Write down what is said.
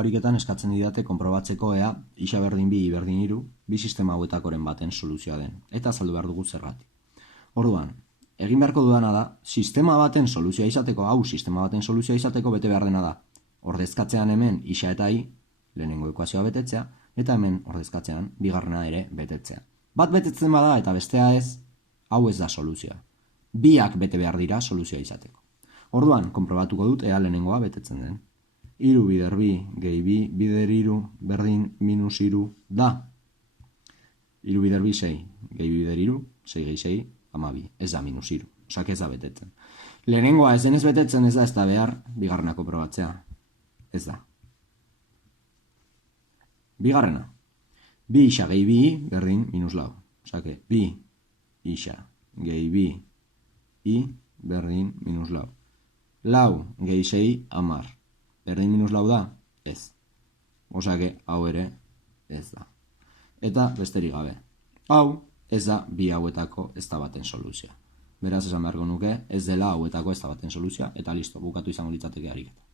ariketan eskatzen didate konprobatzeko ea isa berdin 2, i berdin 3, bi sistema hauetakoren baten soluzioa den, eta azaldu behar dugu zergatik. Orduan, egin beharko dudana da, sistema baten soluzioa izateko bete behar dena da. Ordezkatzean hemen isa eta i, lehenengo ekuazioa betetzea, eta hemen ordezkatzean bigarrena ere betetzea. Bat betetzen bada eta bestea ez, hau ez da soluzioa. Biak bete behar dira soluzioa izateko. Orduan, konprobatuko dut ea lehenengoa betetzen den. 3 bider 2 gehi 2 bider 3 berdin minus 3 da. 3 bider 2 6 gehi bider 3, 6 gehi 6, 12. Ez da minus 3, osak ez da betetzen. Lehenengoa ez denez betetzen ez da behar bigarrena konprobatzea. Ez da. Bigarrena. 2 isa gehi 2 berdin minus 4. Osake, 2 isa gehi 2 i berdin minus 4. 4 gehi 6 10. Berdin minus 4 da? Ez. Osake, hau ere ez da. Eta besterik gabe. Hau ez da bi hauetako ez da baten soluzioa. Beraz esan beharko nuke ez dela hauetako ez da baten soluzioa eta listo, bukatu izango litzateke ariketa.